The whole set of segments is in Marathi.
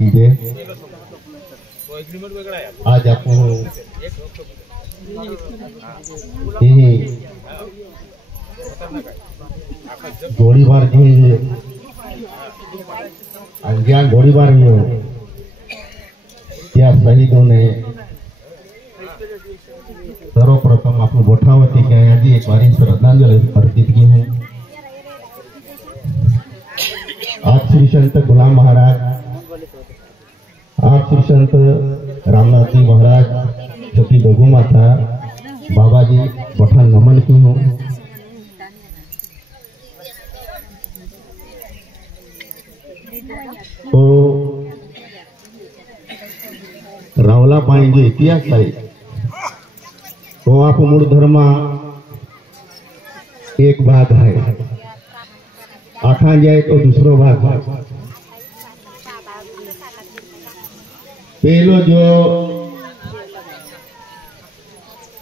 आज आपण गोळीबार जे ज्या गोळीबार त्या शहीदों सर्वप्रथम आपण बोठावती के आदि एक बार श्रद्धांजलि अर्पित की है। आज श्री संत गुलाम महाराज, आज श्री संत रामनाथ जी महाराज, सती गगु माता, बाबा जी बोठा नमन की हूँ। तो रावला पाणी जो इतिहास है तो आप मूल धर्म एक भाग है, आखा जाए तो दूसरो भाग है। पहलो जो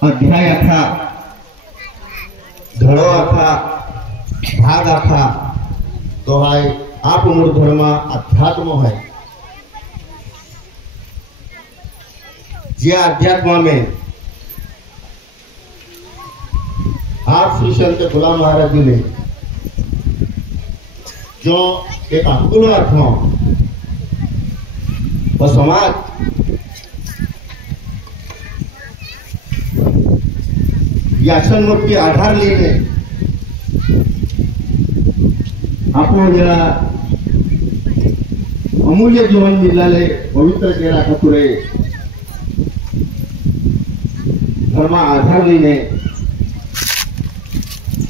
अध्याय था, घड़ो था, भाग था, तो है आप मूल धर्म अध्यात्म है। जे अध्यात्म में आप श्री संत गुलाम महाराज जी ने जो एक आकुल अर्थ व समाज व्यासनमूर्ती आधार लेने आपण जरा अमूल्य जीवन मिळाले पवित्र केला खतुरे धर्म आधार लेने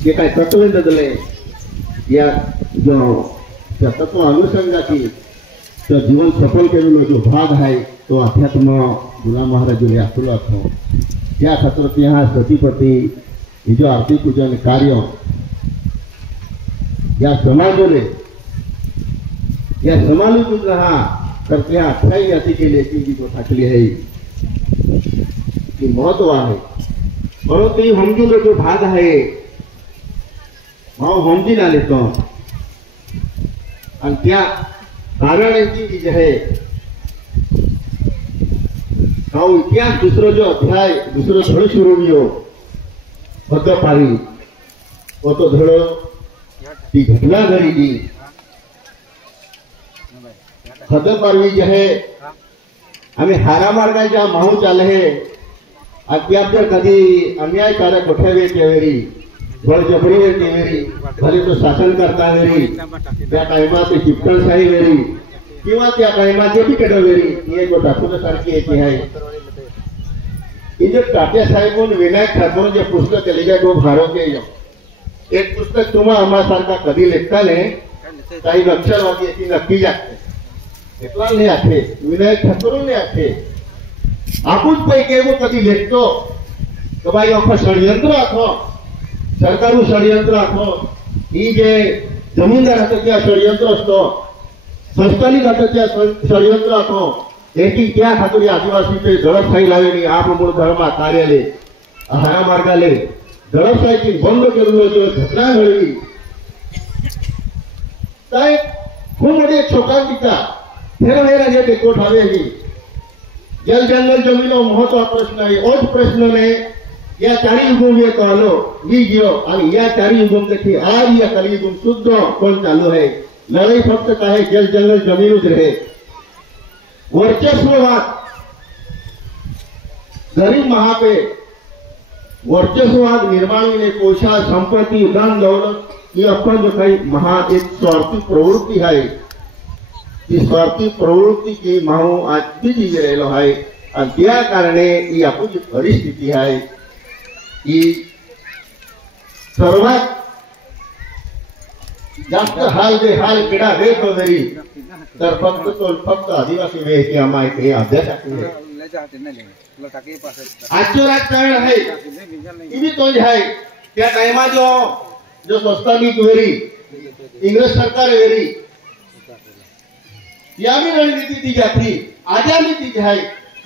ये काय तत्व दिले या जो तत्व अनुषंगाची तो जीवन सफल केलेलो जो भाग है तो अध्यात्म गुलाम महाराज जी आकुल अर्थ त्या खातर हा सतीपती जो आरती पूजन कार्य या समाजले या समालोचन रहा तर त्या 28 याची केली की जो ठाकली है की महत्व आहे। म्हणून ते हमजून जो भाग है भाव हमजी ना लेतो आणि त्या कारणांची जी है भाव इतिहास दूसरो जो अध्याय दूसरो धड़ शुरू हुई बद्ध पारी वो तो धड़ ती घटना घड़ी दी खद पारवी जो है आम्ही हारा मार्गाच्या माहू चाले है अत्याचार कधी अन्यायकारक गोठ्यावे त्यावेळी बळजबरी वेळी भले तो शासन करता वेळी त्या टाइमात चिपटणशाही वेळी किंवा त्या टाइमात बी वेळी ही जो ठाकूर सारखी याची आहे ही जो तात्या साहेब विनायक ठाकूर जे पुस्तक केले गए वो भारतीय एक पुस्तक तुम्हा आम्हा सारखा कधी लेखता नाही काही नक्षलवादी याची नक्की जागते इतला नाही आठे विनायक ठाकूर नाही आठे आपूच पैकी वो कधी लेखतो तो भाई अखा षडयंत्र आखो सरकार षडयंत्र आखो ही जे जमीनदार हातात त्या षडयंत्र असतो संस्थानिक हातात त्या षडयंत्र आखो एकी त्या खातरी आदिवासीचे दडपशाही लावली आप मूळ धर्म कार्यालय हारा मार्गाले दडपशाहीची बंद केलेलो जो घटना घडली काय खूप मोठी छोटा पिता फेरवेरा जे कोट हवेली जल जंगल जमीनो महत्व प्रश्न है और प्रश्न ने या चारी युगों ये कहलो ये जियो और या चारी युगों देखी आज या कलयुग शुद्ध कौन चालू है लड़ाई फक्त काहे जल जंगल जमीन रहे वर्चस्ववाद गरीब महापे वर्चस्ववाद निर्माण ने कोशा संपत्ति धन दौलत ये अपन जो कई महा एक स्वार्थी प्रवृत्ति है ती स्वार्थी प्रवृत्ति की माहू आज जी गेलेलो है आणि त्या कारणे ही आपली जी परिस्थिती आहे ही सर्वात जास्त हाल जे हाल किडा देत वगैरे तर फक्त आदिवासी वे की आम्हाला हे अभ्यास आजचं राजकारण आहे इवी तो है त्या टाइमा जो संस्थानिक वेरी इंग्रज सरकार वेरी यामी रणनीति ती जाती आजादी ती है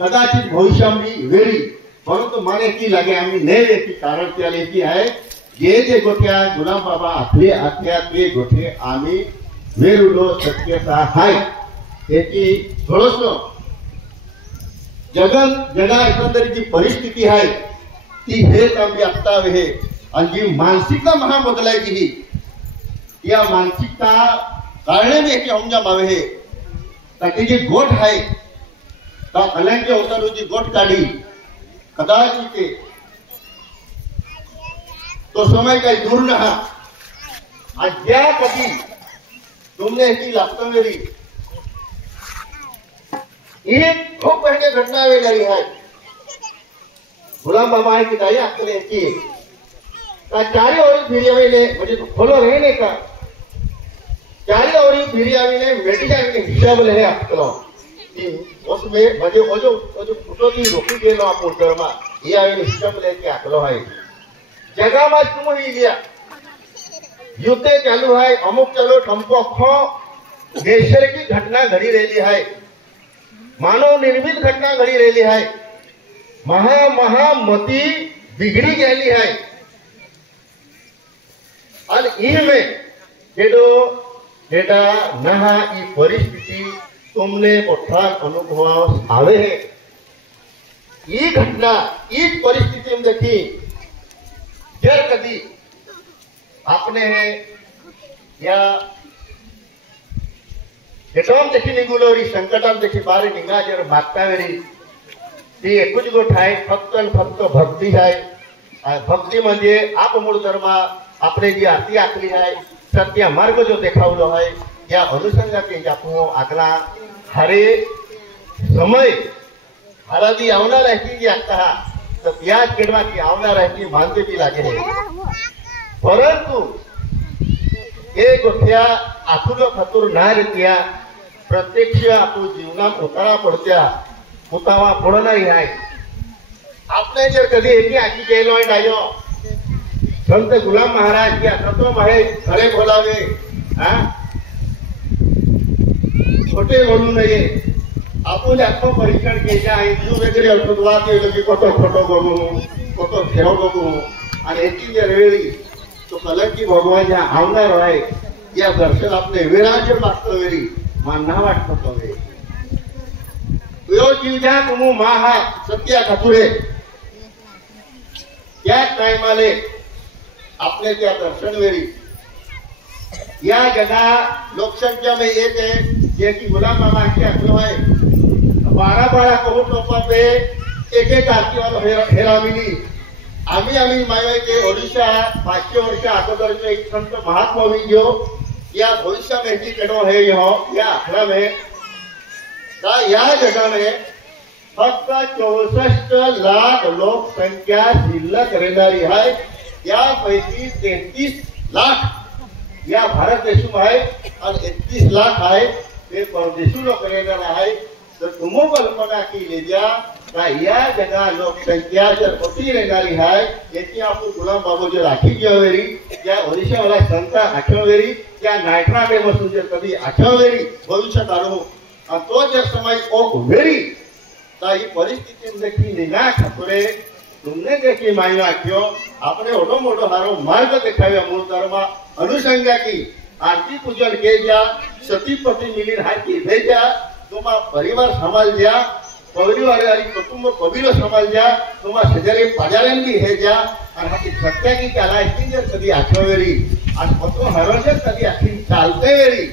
कदाचित भविष्य में वेरी परंतु माने की लगे आम्ही नहीं लेती कारण त्या लेती है ये जे गोठ्या गुलाम बाबा आपले आत्या ते गोठे आम्ही वेरुलो शक्यता है याची थोडस जगा एकंदरीची परिस्थिती आहे ती हेच आमची आत्तावे हे आणि जी मानसिकता महा बदलायची ही या मानसिकता काढणे में की हमजा मावे हे ताकि जी गोठ आहे ता कल्याणच्या अवतारूची गोठ काढी कदाचित ते तो समय काही दूर न हा आज ज्या कधी तुमने की लागतो मेरी एक खूप पहले घटना वेगळी आहे गुलाम बाबा आहे की नाही आपल्याला याची चारी ओरी फिरियावीने म्हणजे तो खोलो रहे ने का चारी ओरी फिरियावीने मेडियावीने हिसाब रहे आपलो उसमें म्हणजे वो जो फुटोती रोकी गेलो आपण कर्मा ये आवीने हिसाब लेके आपलो है जगह में तुम ही लिया युद्ध चालू है अमुक चलो ठमको खो देशर की घटना घड़ी रही है मानव निर्मित घटना घड़ी रही है महामती बिगड़ी गई है और इनमें जेडो जेडा नहा ई परिस्थिति तुमने पठान अनुभव आवे है ये घटना इस परिस्थिति में देखी जर कधी आपने है या हेटोम देखी निगुलोरी संकटाम देखी बारे निघा जर मागता वेळी ती एकूच गोष्ट आहे फक्त आणि फक्त भक्ती आहे भक्ती म्हणजे आप मूळ धर्मा आपले जी आरती आखली आहे सत्य मार्ग जो देखावलो आहे या अनुषंगाने आपण आगला हरे समय हरादी आवणार आहे की आता तर या केडवा की आवणार आहे की मानते बी लागे है परंतु एक गोष्या आतुर खतूर ना रित्या प्रत्यक्ष आपण जीवनात उतारा पडत्या उतावा पडणारी आहे आपने जर कधी एकी आजी गेलो आहे डायो संत गुलाम महाराज या तत्व आहे खरे बोलावे हा छोटे बोलू नये आपण आत्मपरीक्षण केले आहे जीव वगैरे अल्पवाद केलं की कतो खोटो बघू कतो खेळ बघू आणि एकी जर वेळी तो कलंकी भगवान या आवणार आहे या दर्शन आपले विराज लागतो वेळी मानना वाटतो तो वेळी जीव ज्या तुमू महा सत्या खतुरे त्या टाइमाले आपने त्या दर्शन वेळी या जगह लोकसंख्या में एक है ये की गुलाम बाबा की अकलो है 12 करोड़ टोपा पे एक आरती वाला हेरा मिली आम्ही मायवाई के ओडिशा 500 वर्ष अगोदर एक संत महात्मा विजयो या भविष्य में ही कड़ो है या आखड़ा में या जगह में फक्त 64 लाख लोक संख्या शिल्लक रहणारी है यापैकी 33 लाख या भारत देश में है और 31 लाख है ते परदेशी लोक रहणार आहे तर तुम्ही कल्पना केली जा या जगह लोकसंख्या जर होती रहणारी है याची आपण गुलाम बाबू जो राखी जेवेरी या ओडिशा वाला संत आठवेरी या नायट्रा डे बसून जर कधी आठवेरी भविष्य काढू और तो जर समय ओ वेरी ता ही परिस्थिति में देखी निगाह ठाकुरे तुमने देखी मायना क्यों आपने ओडो मोडो हारो मार्ग देखाव्या मूळ धर्म अनुसंगा की आरती पूजन के जा सतीपति मिलिन हाय की भेजा तुम्हा परिवार संभाल जा परिवार आणि कुटुंब कबीर संभाल जा तुम्हा शेजारी पाजाऱ्यां की हे जा आणि हाती सत्या की त्याला की जर कधी आठवेरी आणि पतो हरवजर कधी आखी चालते वेरी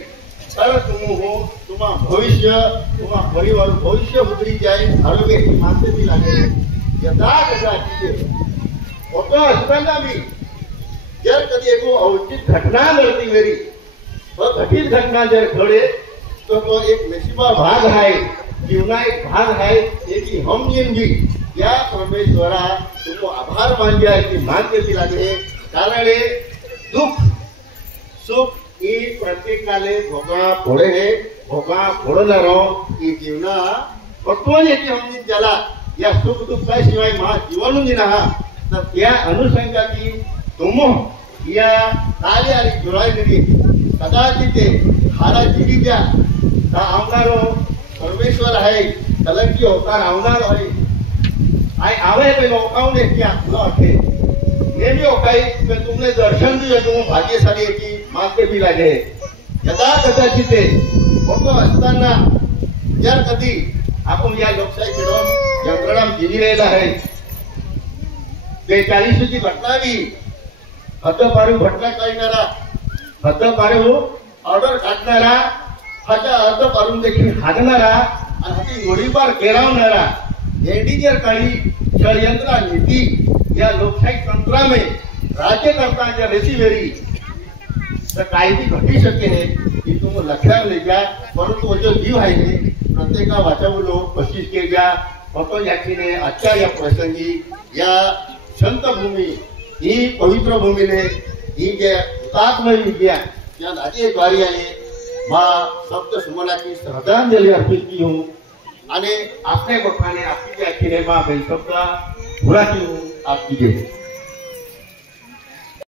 तर तुम्हा भविष्य तुम्हा परिवार भविष्य उतरी जाए आरोग्य की मानते भी लागे यदा कदाचित होतो असताना भी जर कधी एक औचित घटना घडती मेरी तो घटित घटना जर घडे तो एक नशिबा भाग है जीवना एक भाग है एक हम जिंदगी या परमेश्वरा तुमको आभार मान जाए की मानते भी लागे कारण दुख सुख ई प्रत्येकाले भोगा पडे है भोगा पडणारो ई जीवना पटवून येते हमनी त्याला या सुख दुःखाशिवाय महा जीवन दिना तर त्या अनुषंगाची तुम या कार्य आणि जुळायली कदाचित हारा जिडी द्या ता आवणारो परमेश्वर आहे कलंकी होकार आवणार आहे आय आवे पे लोकांने की आपलो आहे नेहमी होकाई पे तुमने दर्शन दिए तुम भाग्यशाली की मानते भी लागे यदा कदाचित होतो असताना અત્યાર કદી आपण या लोकशाही खेळून यंत्रणाम जीवी रहेला आहे 42 ची घटना बी हद्दपारू घटना करणारा हद्दपारू ऑर्डर काढणारा हाच्या हद्दपारून देखील हागणारा आणि हाती गोळीबार केरावणारा एडीजर काळी षडयंत्र नीति या लोकशाही तंत्रामे राज्यकर्ता रेसीवेरी तर काही भी घटी शके है कि तुम लक्षात ले जा परंतु जो जीव आहे प्रत्येका वाचवलो कोशिश के जा फोटो याचीने आजच्या या प्रसंगी या संत भूमी ही पवित्र भूमीने ही जे हुतात्मा विद्या या नाजी द्वारी आहे मां सप्त सुमनाची श्रद्धांजलि अर्पित की हूँ અને આપણે બખાને આપી દે આખીને માં ભાઈ શબ્દ પૂરા की हूँ आपकी जय।